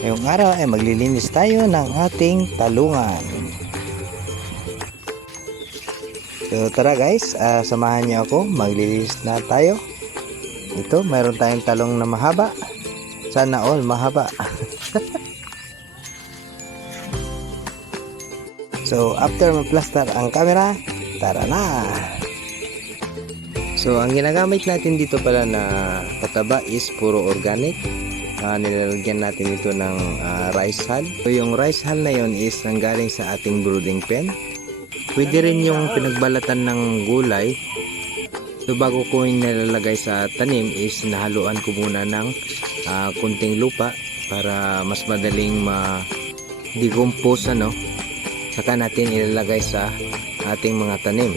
Ngayong araw ay maglilinis tayo ng ating talungan. So tara guys, samahan niyo ako, maglilinis na tayo. Ito, mayroon tayong talong na mahaba. Sana all mahaba. So after ma-plaster ang camera, tara na! So ang ginagamit natin dito pala na pataba is puro organic. Nilalagyan natin ito ng rice hull. So yung rice hull na yon is nanggaling sa ating brooding pen. Pwede rin yung pinagbalatan ng gulay. So bago ko yung nilalagay sa tanim is nahaluan ko muna ng kunting lupa para mas madaling ma-decompose saka natin ilalagay sa ating mga tanim.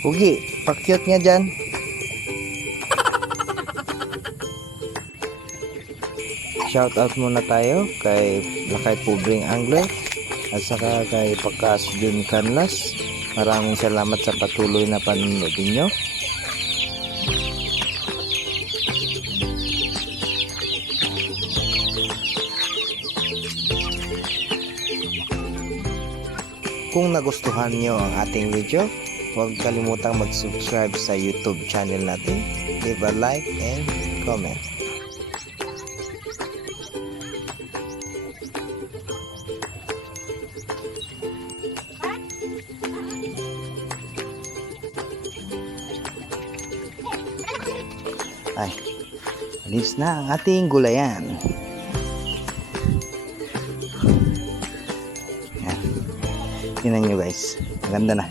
Pugi, pakyut nga dyan. Shout out muna tayo kay Lakay Pubring Angler at saka kay Pakas Jun Canlas. Maraming salamat sa patuloy na panonood ninyo. Kung nagustuhan nyo ang ating video, huwag kalimutang mag-subscribe sa YouTube channel natin. Leave a like and comment. Ay, alis na ang ating gulayan. Yan. Tingnan nyo guys, maganda na.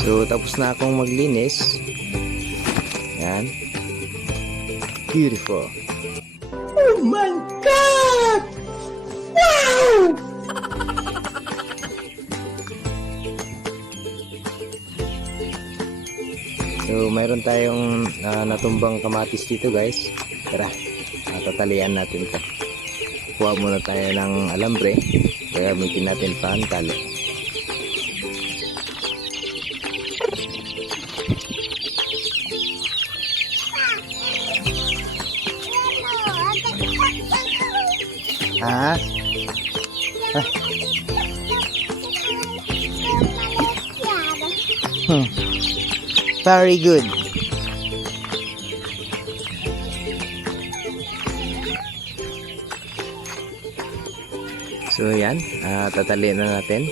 So tapos na akong maglinis. Yan. Beautiful. Oh my God! Wow! So mayroon tayong natumbang kamatis dito guys. Tara, tatalian natin ito. Kuha muna tayo ng alambre. Gagamitin natin pantalo. Very good. So yan, tatalian na natin.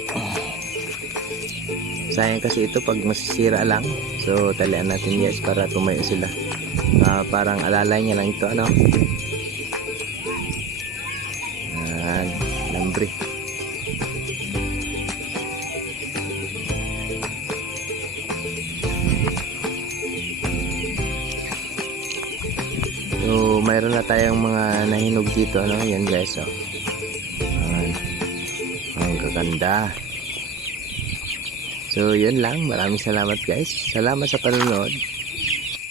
Sayang kasi ito pag masisira lang. So talian natin guys para tumayo sila. Parang alalay niya lang ito lambre. So mayroon na tayong mga nahinog dito yan guys ang gaganda. So yun lang, maraming salamat guys, salamat sa panonood.